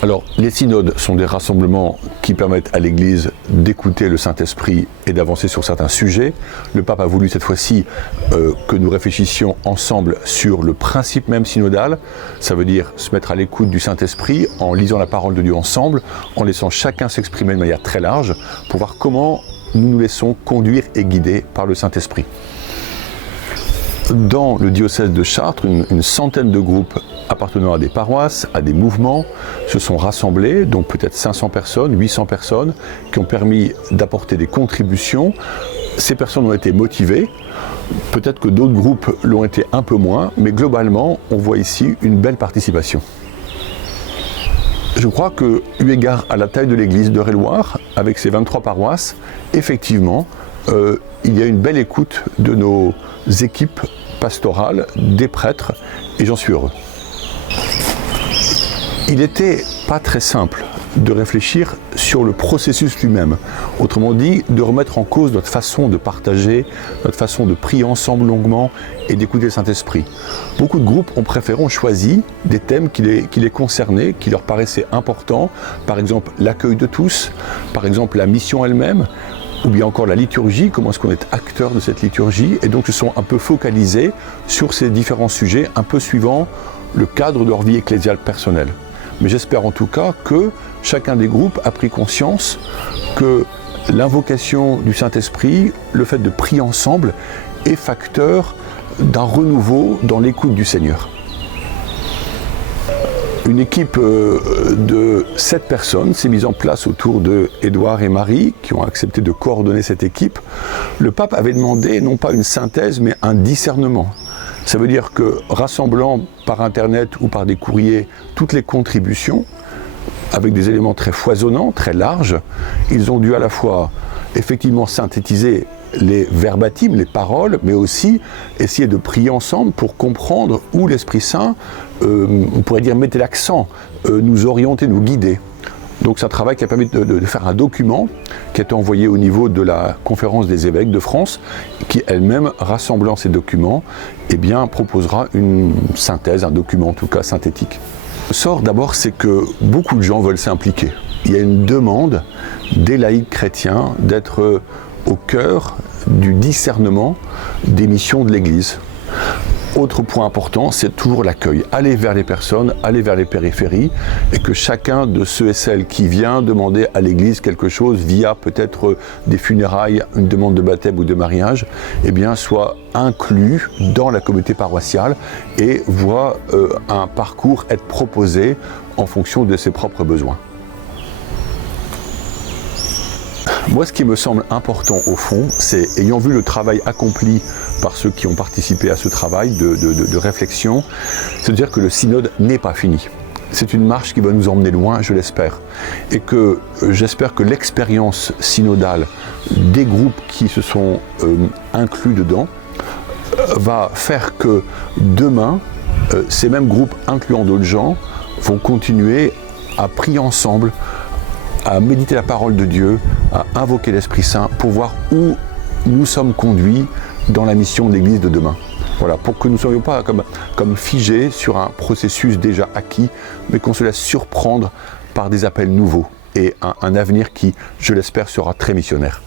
Alors, les synodes sont des rassemblements qui permettent à l'Église d'écouter le Saint-Esprit et d'avancer sur certains sujets. Le pape a voulu cette fois-ci que nous réfléchissions ensemble sur le principe même synodal. Ça veut dire se mettre à l'écoute du Saint-Esprit en lisant la parole de Dieu ensemble, en laissant chacun s'exprimer de manière très large pour voir comment nous nous laissons conduire et guider par le Saint-Esprit. Dans le diocèse de Chartres, une centaine de groupes appartenant à des paroisses, à des mouvements, se sont rassemblés, donc peut-être 500 personnes, 800 personnes, qui ont permis d'apporter des contributions. Ces personnes ont été motivées, peut-être que d'autres groupes l'ont été un peu moins, mais globalement, on voit ici une belle participation. Je crois que, eu égard à la taille de l'église d'Eure-et-Loir, avec ses 23 paroisses, effectivement, il y a une belle écoute de nos équipes pastorales, des prêtres, et j'en suis heureux. Il n'était pas très simple de réfléchir sur le processus lui-même. Autrement dit, de remettre en cause notre façon de partager, notre façon de prier ensemble longuement et d'écouter le Saint-Esprit. Beaucoup de groupes ont choisi des thèmes qui les concernaient, qui leur paraissaient importants, par exemple l'accueil de tous, par exemple la mission elle-même, ou bien encore la liturgie, comment est-ce qu'on est acteur de cette liturgie, et donc se sont un peu focalisés sur ces différents sujets, un peu suivant le cadre de leur vie ecclésiale personnelle. Mais j'espère en tout cas que chacun des groupes a pris conscience que l'invocation du Saint-Esprit, le fait de prier ensemble, est facteur d'un renouveau dans l'écoute du Seigneur. Une équipe de 7 personnes s'est mise en place autour de Édouard et Marie, qui ont accepté de coordonner cette équipe. Le pape avait demandé non pas une synthèse, mais un discernement. Ça veut dire que, rassemblant par Internet ou par des courriers toutes les contributions, avec des éléments très foisonnants, très larges, ils ont dû à la fois effectivement synthétiser les verbatims, les paroles, mais aussi essayer de prier ensemble pour comprendre où l'Esprit Saint, on pourrait dire, mettait l'accent, nous orienter, nous guider. Donc c'est un travail qui a permis de faire un document qui a été envoyé au niveau de la conférence des évêques de France, qui elle-même, rassemblant ces documents, eh bien, proposera une synthèse, un document en tout cas synthétique. Le sort d'abord, c'est que beaucoup de gens veulent s'impliquer. Il y a une demande des laïcs chrétiens d'être au cœur du discernement des missions de l'Église. Autre point important, c'est toujours l'accueil. Aller vers les personnes, aller vers les périphéries, et que chacun de ceux et celles qui vient demander à l'Église quelque chose via peut-être des funérailles, une demande de baptême ou de mariage, eh bien, soit inclus dans la communauté paroissiale et voit un parcours être proposé en fonction de ses propres besoins. Moi, ce qui me semble important au fond, c'est, ayant vu le travail accompli par ceux qui ont participé à ce travail de réflexion, c'est de dire que le synode n'est pas fini. C'est une marche qui va nous emmener loin, je l'espère. Et que j'espère que l'expérience synodale des groupes qui se sont inclus dedans va faire que demain, ces mêmes groupes, incluant d'autres gens, vont continuer à prier ensemble, à méditer la parole de Dieu, à invoquer l'Esprit Saint pour voir où nous sommes conduits dans la mission de l'Église de demain. Voilà, pour que nous ne soyons pas comme figés sur un processus déjà acquis, mais qu'on se laisse surprendre par des appels nouveaux et un avenir qui, je l'espère, sera très missionnaire.